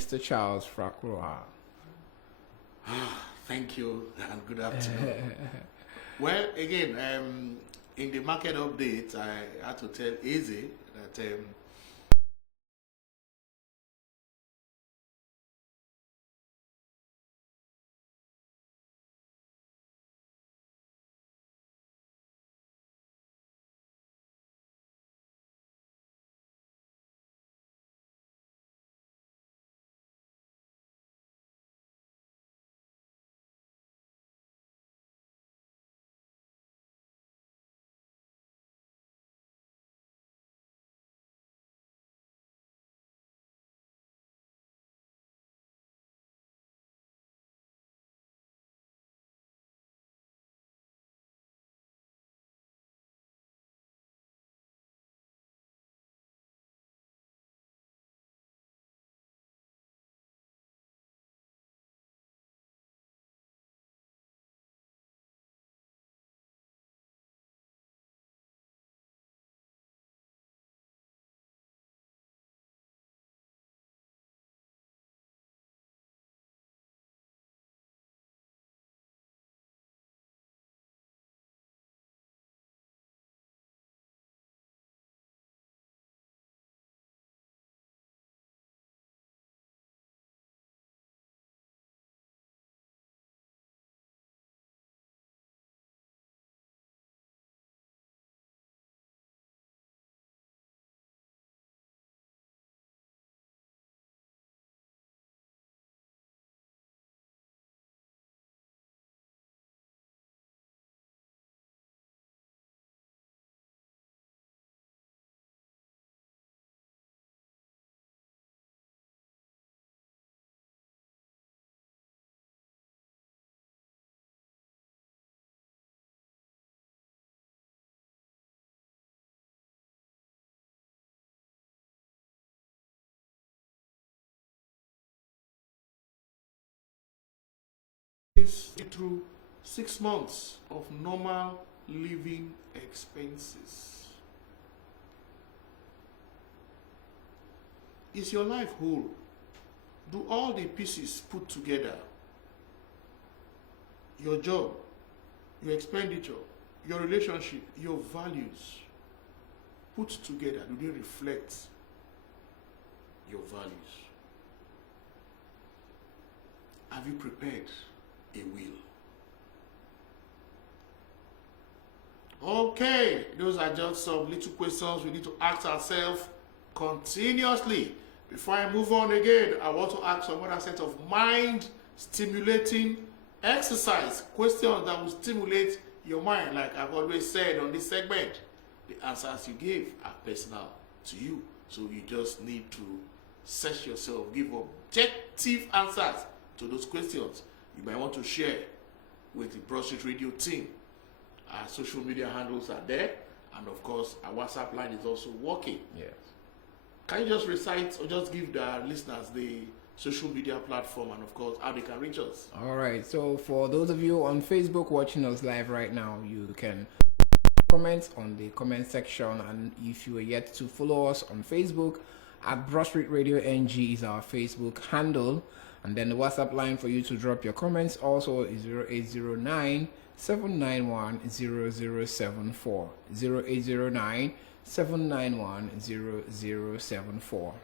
Mr. Charles Frakroa. Thank you and good afternoon. Well, again, in the market update, I had to tell Easy that is through 6 months of normal living expenses. Is your life whole? Do all the pieces put together, your job, your expenditure, your relationship, your values, put together, do they reflect your values? Have you prepared a will? Okay, those are just some little questions we need to ask ourselves continuously. Before I move on again, I want to ask some other set of mind-stimulating exercise questions that will stimulate your mind. Like I've always said on this segment, the answers you give are personal to you. So you just need to search yourself, give objective answers to those questions. You might want to share with the Broadstreet Radio team. Our social media handles are there, and of course, our WhatsApp line is also working. Yes. Can you just recite or just give the listeners the social media platform and, of course, how they can reach us? All right. So for those of you on Facebook watching us live right now, you can comment on the comment section, and if you are yet to follow us on Facebook, at Broadstreet Radio NG is our Facebook handle. And then the WhatsApp line for you to drop your comments also is 0809 791 0074. 0809 791 0074.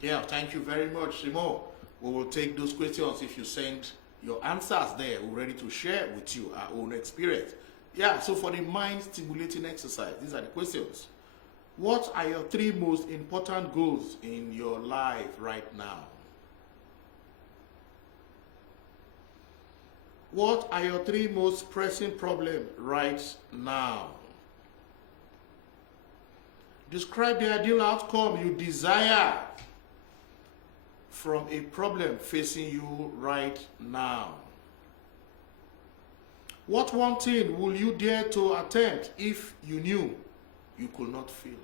Yeah, thank you very much, Simon. We will take those questions if you send your answers there. We're ready to share with you our own experience. Yeah, so for the mind-stimulating exercise, these are the questions. What are your 3 most important goals in your life right now? What are your 3 most pressing problems right now? Describe the ideal outcome you desire from a problem facing you right now. What one thing will you dare to attempt if you knew you could not fail?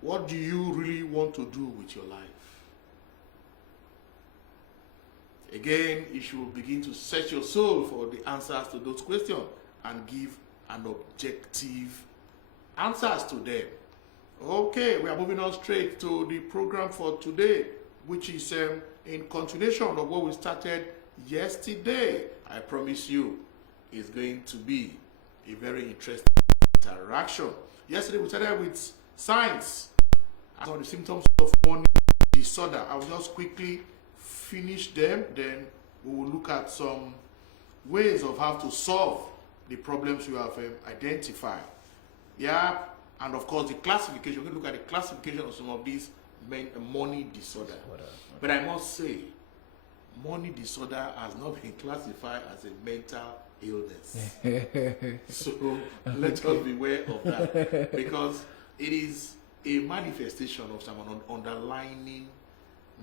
What do you really want to do with your life? Again, you should begin to search your soul for the answers to those questions and give an objective answers to them. Okay, we are moving on straight to the program for today, which is in continuation of what we started yesterday. I promise you, it's going to be a very interesting interaction. Yesterday we started with signs and the symptoms of money disorder. I will just quickly finish them, then we will look at some ways of how to solve the problems you have identified. Yeah, and of course the classification. We're going to look at the classification of some of these money disorder. Okay. But I must say, money disorder has not been classified as a mental illness. So let us beware of that, because it is a manifestation of some underlying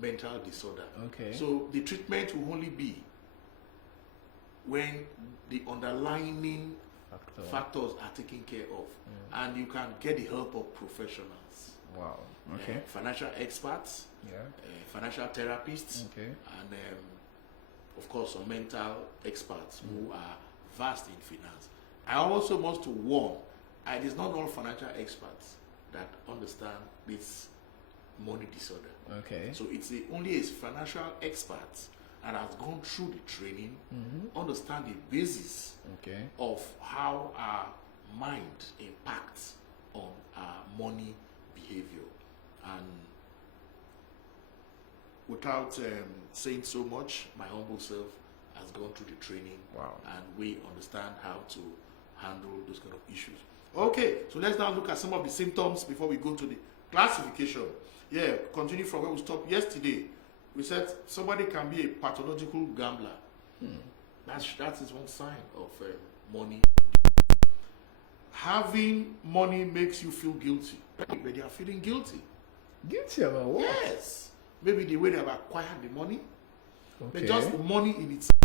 mental disorder. Okay. So the treatment will only be when the underlying factors are taken care of, and you can get the help of professionals. Wow. Okay. Financial experts, financial therapists, and of course some mental experts who are vast in finance. I also must to warn, it is not all financial experts that understand this money disorder. Okay. So it's only a financial expert and has gone through the training, understand the basis of how our mind impacts on our money behavior. And without saying so much, my humble self has gone through the training. Wow. And we understand how to handle those kind of issues. Okay, so let's now look at some of the symptoms before we go to the classification. Yeah, continue from where we stopped yesterday. We said somebody can be a pathological gambler. That is one sign of money. Having money makes you feel guilty. Maybe they are feeling guilty. Guilty about what? Yes. Maybe the way they have acquired the money. Okay. But just the money in itself.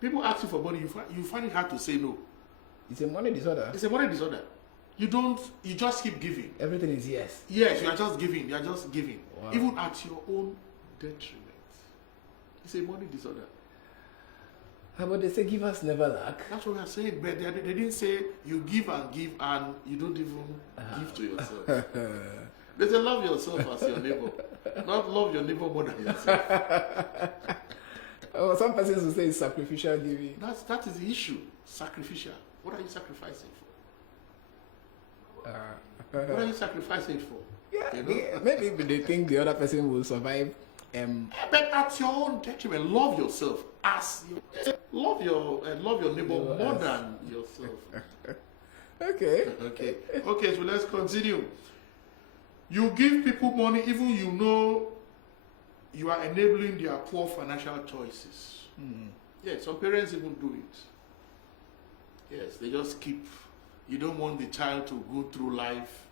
People ask you for money, you find it hard to say no. It's a money disorder. It's a money disorder. You just keep giving. Everything is yes. Yes, you are just giving. You are just giving. Wow. Even at your own detriment. It's a money disorder. But they say givers never lack. That's what we are saying. But they didn't say you give and you don't even give to yourself. They say love yourself as your neighbor. Not love your neighbor more than yourself. Oh, some persons will say it's sacrificial giving. That is the issue. Sacrificial. What are you sacrificing for? What are you sacrificing for? Yeah, you know? Maybe they think the other person will survive. But at your own detriment, love yourself as love your neighbor more than yourself. Okay. So let's continue. You give people money, even you know you are enabling their poor financial choices. Yes, some parents even do it. Yes, they just keep. You don't want the child to go through life.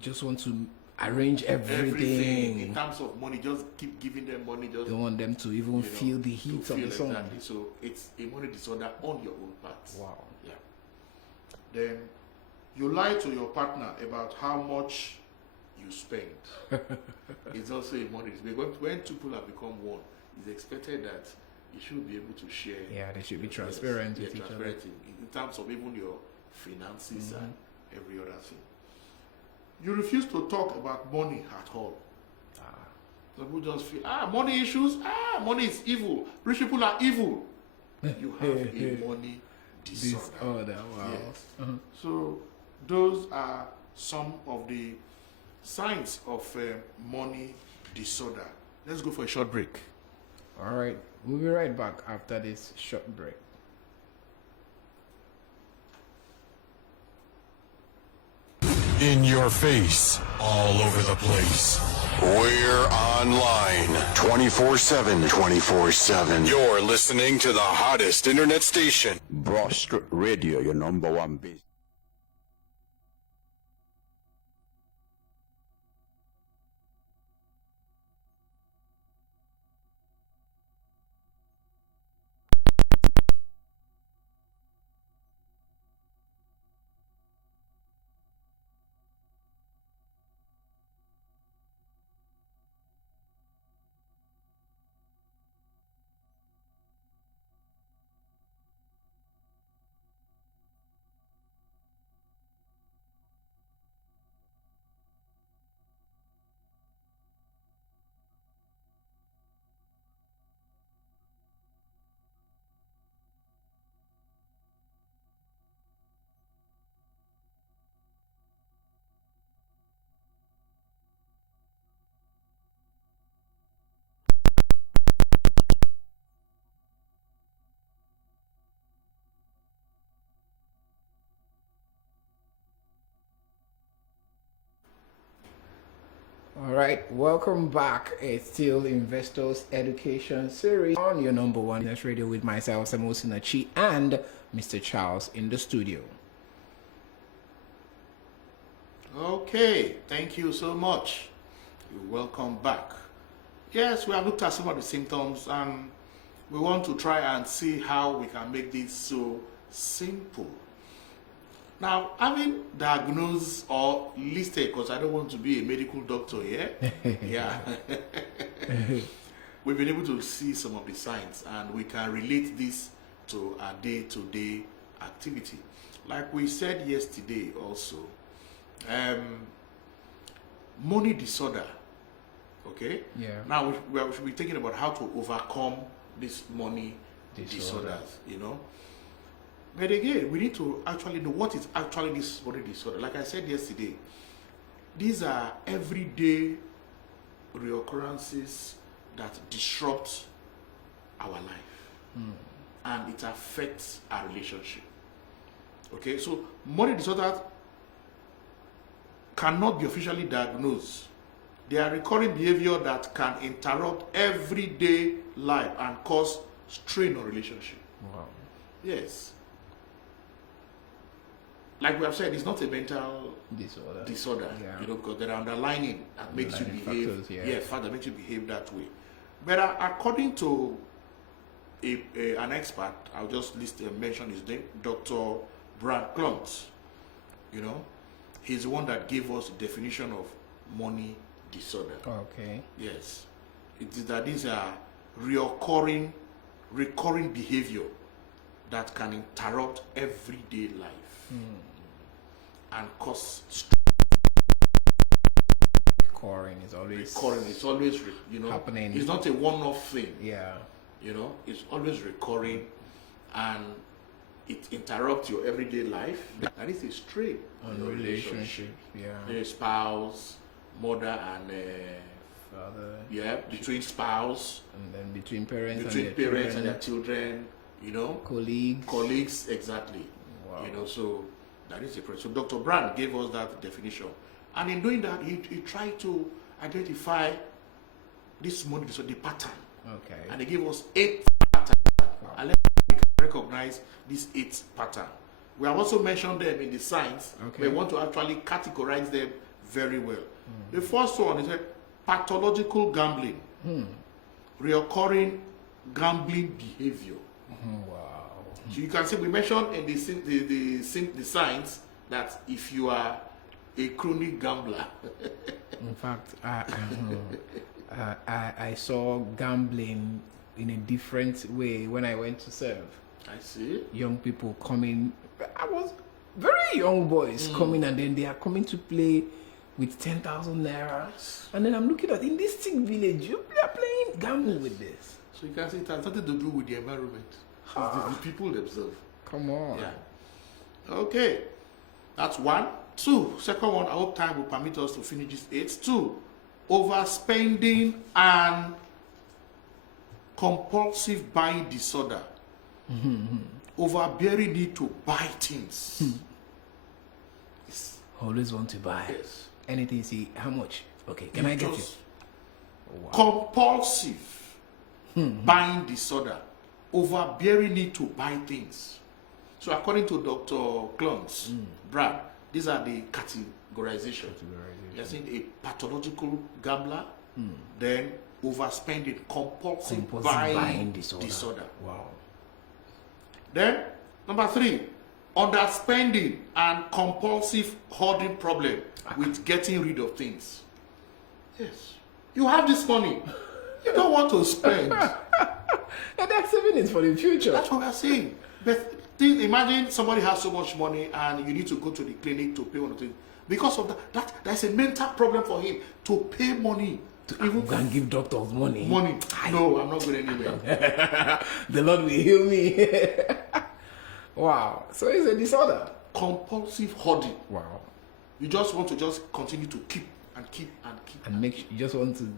Just want to arrange everything in terms of money. Just keep giving them money. Just don't want them to even feel the heat of the sun. Exactly. So it's a money disorder on your own part. Wow. Yeah. Then you lie to your partner about how much you spend. It's also a money. When two people have become one, it's expected that you should be able to share. Yeah, they should be transparent with each other. In terms of even your finances and every other thing. You refuse to talk about money at all. Some people just feel, money issues, money is evil. Rich people are evil. You have a money disorder. Wow. Yes. So those are some of the signs of money disorder. Let's go for a short break. All right. We'll be right back after this short break. In your face, all over the place. We're online 24/7. 24/7. You're listening to the hottest internet station. Broadstreet Radio, your number one business. All right, welcome back. It's still Investors Education Series on your number one business radio with myself, Samuel Sinachi, and Mr. Charles in the studio. Okay, thank you so much. Welcome back. Yes, we have looked at some of the symptoms and we want to try and see how we can make this so simple. Now, having diagnosed or listed, because I don't want to be a medical doctor here, yeah, we've been able to see some of the signs and we can relate this to our day-to-day activity. Like we said yesterday also, money disorder, okay? Yeah. Now we should be thinking about how to overcome these money disorders, you know? But again, we need to actually know what is actually this money disorder. Like I said yesterday, these are everyday reoccurrences that disrupt our life. And it affects our relationship. Okay, so money disorder cannot be officially diagnosed. They are recurring behavior that can interrupt everyday life and cause strain on relationship. Wow. Yes. Like we have said, it's not a mental disorder, Yeah. you know, because there are underlying that makes you behave. Factors, yeah. Factor that makes you behave that way. But according to an expert, I'll just mention his name, Dr. Brad Clunt. You know, he's the one that gave us the definition of money disorder. Okay. Yes, it is that these are recurring behavior that can interrupt everyday life and cause stress. Recurring is always It's always you know, happening. It's not a one-off thing. Yeah. You know, it's always recurring and it interrupts your everyday life. That is a strain On your relationship. Yeah. A spouse, mother and Father. between spouse, And then between parents and their children, you know, colleagues. exactly. Wow. You know, so that is a problem. So Dr. Brand gave us that definition, and in doing that, he tried to identify this money, so the pattern. Okay. And he gave us 8 patterns. Wow. And let's recognize these 8 patterns. We have also mentioned them in the signs. Okay. We want to actually categorize them very well. The first one is a pathological gambling, reoccurring gambling behavior. Wow. So you can see we mentioned in the signs that if you are a chronic gambler, In fact, I saw gambling in a different way when I went to serve. I see. Young people coming. I was very young boys coming, and then they are coming to play with 10,000 naira. And then I'm looking at in this thick village, you are playing gambling with this. So you can see it has nothing to do with the environment. It's the people themselves. Come on. Yeah. Okay. That's 1. 2. Second one, I hope time will permit us to finish this 8. 2. Overspending and compulsive buying disorder. Overbearing need to buy things. Yes. Always want to buy. Yes. Anything, see, how much? Okay, can I get it? Just Wow. compulsive buying disorder. Overbearing need to buy things. So according to Dr. Cluns, Brad, these are the categorization. You're saying a pathological gambler, then overspending, compulsive buying disorder. Wow. Then, number 3, underspending and compulsive hoarding problem with getting rid of things. Yes. You have this money. You don't want to spend. And that's saving it for the future. That's what we're saying. But imagine somebody has so much money and you need to go to the clinic to pay one of the things. Because of that's a mental problem for him to pay money. To even go and give doctors money. No, I'm not going anywhere. The Lord will heal me. Wow. So it's a disorder. Compulsive hoarding. Wow. You just want to just continue to keep and keep and keep. And make you just want to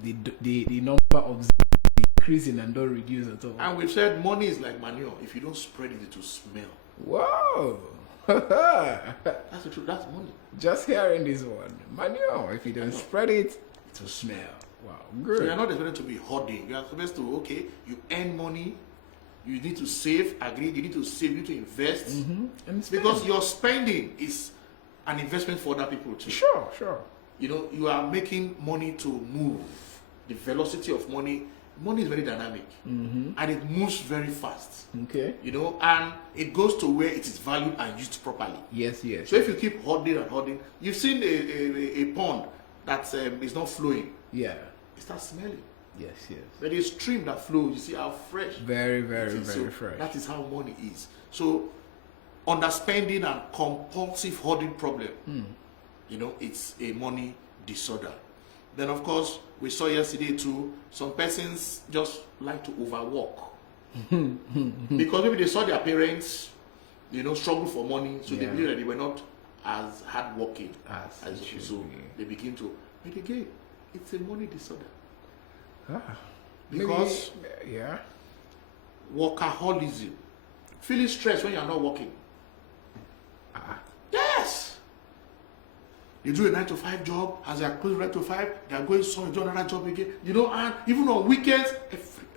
the number of increasing and don't reduce at all. And we've said money is like manure. If you don't spread it, it will smell. Wow. That's the truth. That's money. Just hearing this one. Manure. If you don't spread it, to smell. Wow, So good. you're not expected to be hoarding. You are supposed to, okay, you earn money, you need to save, agree, you need to save, you need to invest. And Because your spending is an investment for other people too. Sure. You know, you are making money to move. The velocity of money is very dynamic. And it moves very fast. Okay. You know, and it goes to where it is valued and used properly. Yes. So if you keep hoarding and hoarding, you've seen a pond that is not flowing. Yeah. It starts smelling. Yes. But a stream that flows, you see how fresh. Very So fresh. that is how money is. So underspending and compulsive hoarding problem, you know, it's a money disorder. Then of course, we saw yesterday too, some persons just like to overwork. Because maybe they saw their parents, you know, struggle for money, so they believe that they were not as hardworking as it should so be. they begin to. But again, it's a money disorder. Maybe, Because yeah. workaholism, feeling stressed when you're not working. Yes. You do a 9-to-5 job, as they are close 9-to-5, they are going to do another job again. You know, and even on weekends,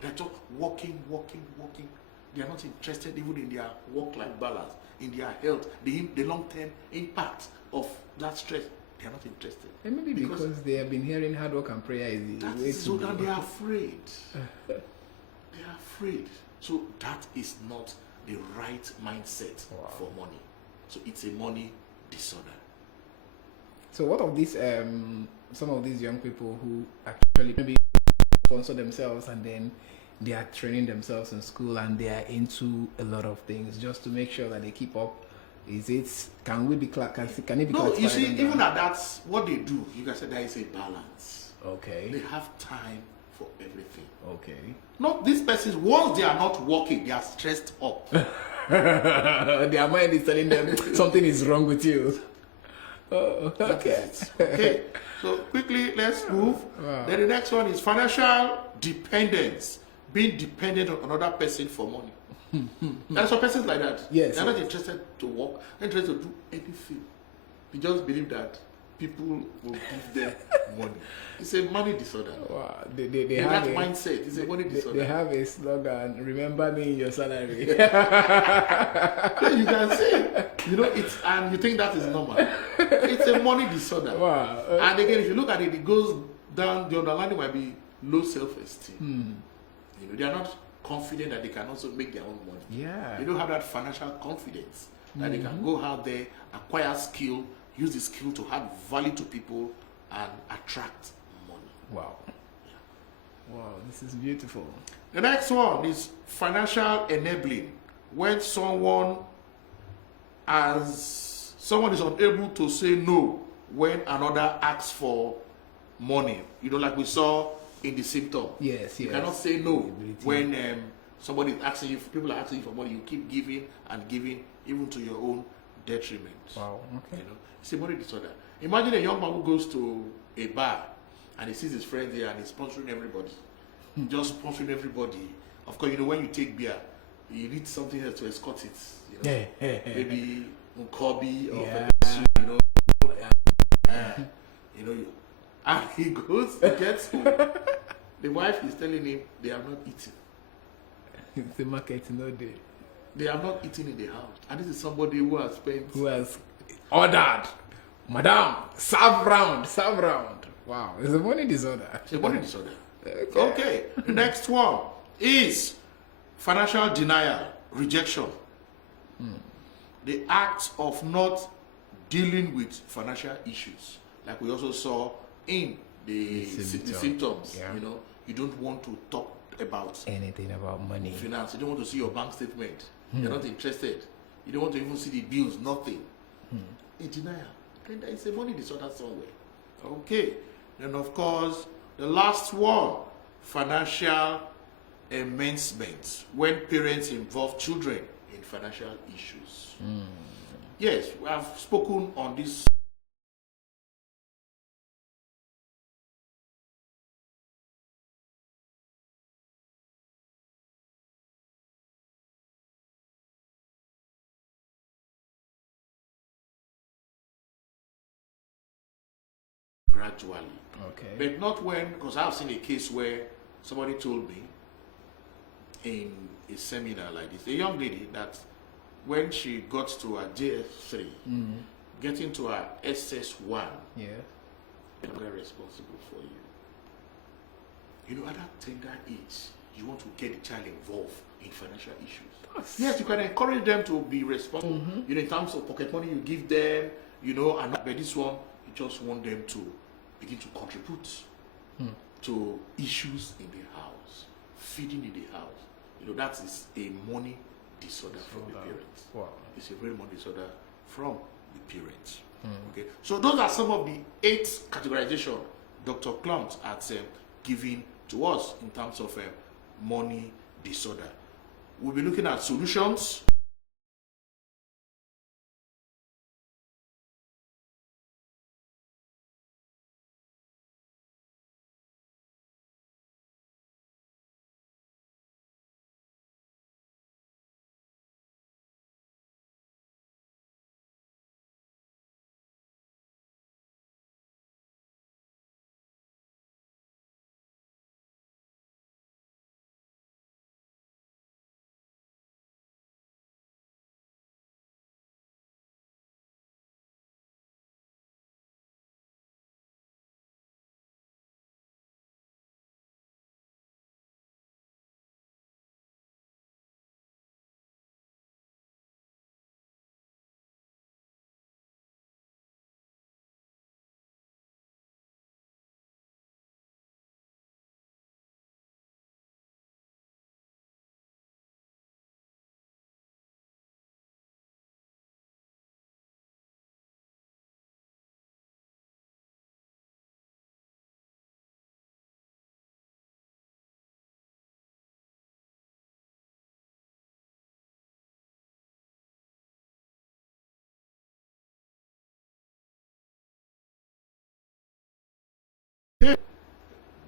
they're just working. They are not interested even in their work-life balance, in their health, the long-term impact of that stress. They are not interested. And maybe because they have been hearing hard work and prayer is the way So to that go. they are afraid. They are afraid. So that is not the right mindset for money. So it's a money disorder. So what of these some of these young people who actually maybe sponsor themselves and then they are training themselves in school and they are into a lot of things just to make sure that they keep up? Can it be classified? No, you see, even at that's what they do. You guys said there is a balance. Okay. They have time for everything. Okay. Not these persons, once they are not working, they are stressed up. Their mind is telling them something is wrong with you. Oh, okay. Okay. So quickly, let's move. Wow. Then the next one is financial dependence. Being dependent on another person for money. There are some persons like that. Yes. They're not interested to work, they're interested to do anything. They just believe that people will give them money. It's a money disorder. Wow. They In have that a, mindset, it's a money disorder. they have a slogan, remember me in your salary. So you can say, you know, it's, and you think that is normal. It's a money disorder. Wow. And again, if you look at it, it goes down, the underlying might be low self-esteem. You know, they are not confident that they can also make their own money. Yeah. They don't have that financial confidence that they can go out there, acquire skill, use the skill to add value to people and attract money. Wow. Wow, this is beautiful. The next one is financial enabling. When someone is unable to say no when another asks for money. You know, like we saw in the symptom. Yes. You cannot say no when somebody is asking you, people are asking you for money. You keep giving and giving, even to your own detriment. Wow. Okay. You know, it's a money disorder. Imagine a young man who goes to a bar and he sees his friends there and he's sponsoring everybody. Just sponsoring everybody. Of course, you know, when you take beer, you need something else to escort it. You know, maybe Nkobi or you know, you know, and he goes, he gets home. The wife is telling him they are not eating. It's the market, no day. They are not eating in the house. And this is somebody who has spent. Who has ordered, Madam, serve round. Wow, it's a money disorder. It's a money disorder. Okay. The next one is financial denial, rejection. The act of not dealing with financial issues, like we also saw in the symptoms. Yeah. You know, you don't want to talk about Anything about money. finance. You don't want to see your bank statement. You're not interested. You don't want to even see the bills. Nothing. A denial. Then there is a money disorder somewhere. Okay. Then of course, the last one, financial enhancement, when parents involve children in financial issues. Yes, we have spoken on this. gradually. Okay. But not when, because I've seen a case where somebody told me in a seminar like this, a young lady, that when she got to her JS3, getting to her SS1, Yeah. they're responsible for you. You know, at that tender age, you want to get the child involved in financial issues. Yes, you can encourage them to be responsible. You know, in terms of pocket money you give them, you know, and but this one, you just want them to begin to contribute to issues in the house, feeding in the house. You know, that is a money disorder from the parents. Wow. It's a very money disorder from the parents. Okay, so those are some of the 8 categorization Dr. Clump has given to us in terms of money disorder. We'll be looking at solutions.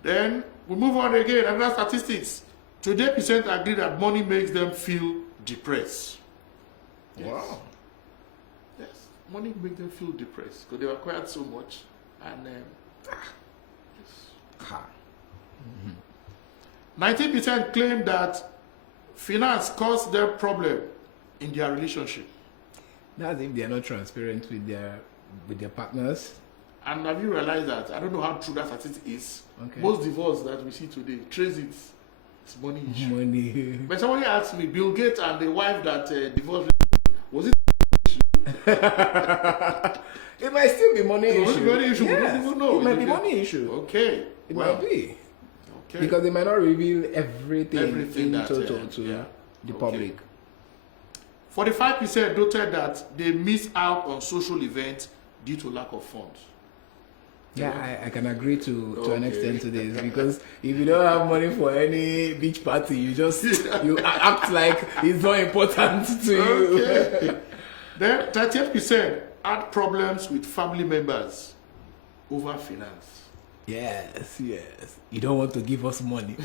Then we move on again. Another statistics. 28% agree that money makes them feel depressed. Yes. Wow. Yes, money makes them feel depressed because they acquired so much. And yes. Ha. 19% claim that finance caused them problem in their relationship. That's if they're not transparent with their partners. And have you realized that? I don't know how true that statistic is. Okay. Most divorce that we see today, trace it. It's money issue. Money. But somebody asked me, Bill Gates and the wife that divorced, was it? It might still be money It issue. might be money issue. We don't Yes. even know. It might Is be it- money issue. Okay. It Well, might be. Okay. Because they might not reveal everything in that, total to yeah. the Okay. public. 45% noted that they miss out on social events due to lack of funds. Yeah, I can agree to an Okay. extent to this, because if you don't have money for any beach party, you act like it's not important to you. Okay. Then 38% had problems with family members over finance. Yes. You don't want to give us money.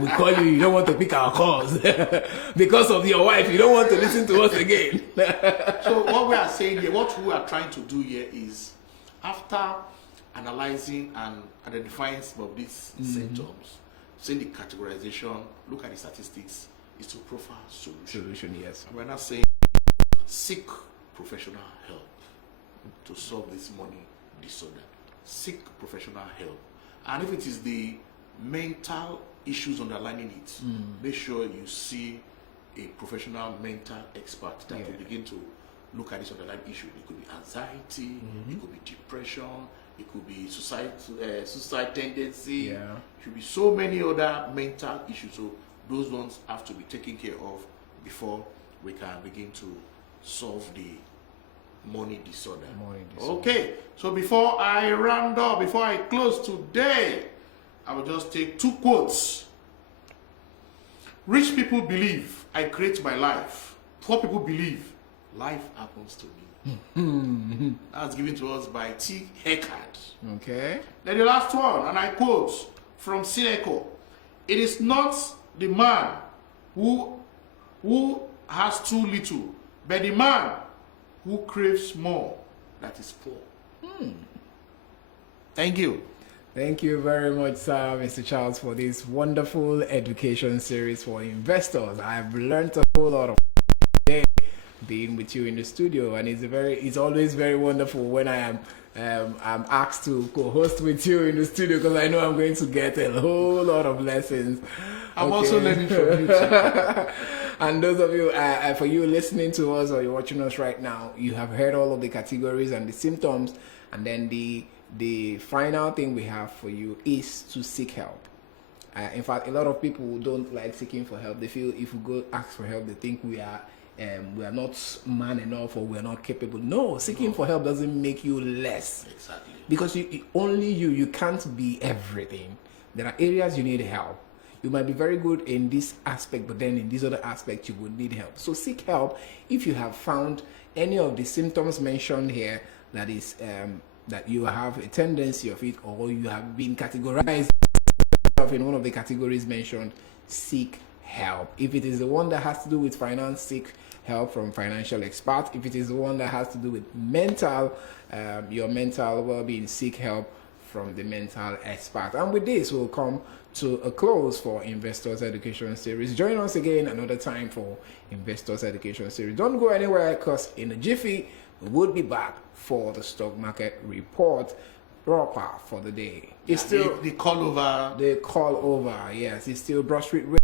We call you, you don't want to pick our calls. Because of your wife, you don't want to listen to us again. So what we are saying here, what we are trying to do here is, after analyzing and identifying some of these symptoms, seeing the categorization, look at the statistics, is to profile solution. Solution, yes. We're not saying seek professional help to solve this money disorder. Seek professional help. And if it is the mental issues underlying it, make sure you see a professional mental expert that will begin to look at this underlying issue. It could be anxiety, it could be depression, it could be suicide tendency. Yeah. It could be so many other mental issues. So those ones have to be taken care of before we can begin to solve the money disorder. Okay, so before I round up, before I close today, I will just take 2 quotes. Rich people believe I create my life. Poor people believe life happens to me. That's given to us by T. Eckhart. Okay. Then the last one, and I quote from Seneca: "It is not the man who has too little, but the man who craves more that is poor." Thank you. Thank you very much, sir, Mr. Charles, for this wonderful education series for investors. I've learned a whole lot of today being with you in the studio, and it's always very wonderful when I am I'm asked to co-host with you in the studio, because I know I'm going to get a whole lot of lessons. I'm also learning from you, sir. And those of you, for you listening to us or you're watching us right now, you have heard all of the categories and the symptoms, and then the final thing we have for you is to seek help. In fact, a lot of people don't like seeking for help. They feel if we go ask for help, they think we are not man enough or we are not capable. No, seeking for help doesn't make you less. Exactly. Because only you can't be everything. There are areas you need help. You might be very good in this aspect, but then in this other aspect you would need help. So seek help if you have found any of the symptoms mentioned here, that is that you have a tendency of it, or you have been categorized in one of the categories mentioned. Seek help. If it is the one that has to do with finance, seek help from financial experts. If it is the one that has to do with mental, your mental well-being, seek help from the mental expert. And with this, we'll come to a close for Investors Education Series. Join us again another time for Investors Education Series. Don't go anywhere, because in a jiffy, we will be back for the stock market report proper for the day. It's still the call over. the call over. Yes, it's still Broadstreet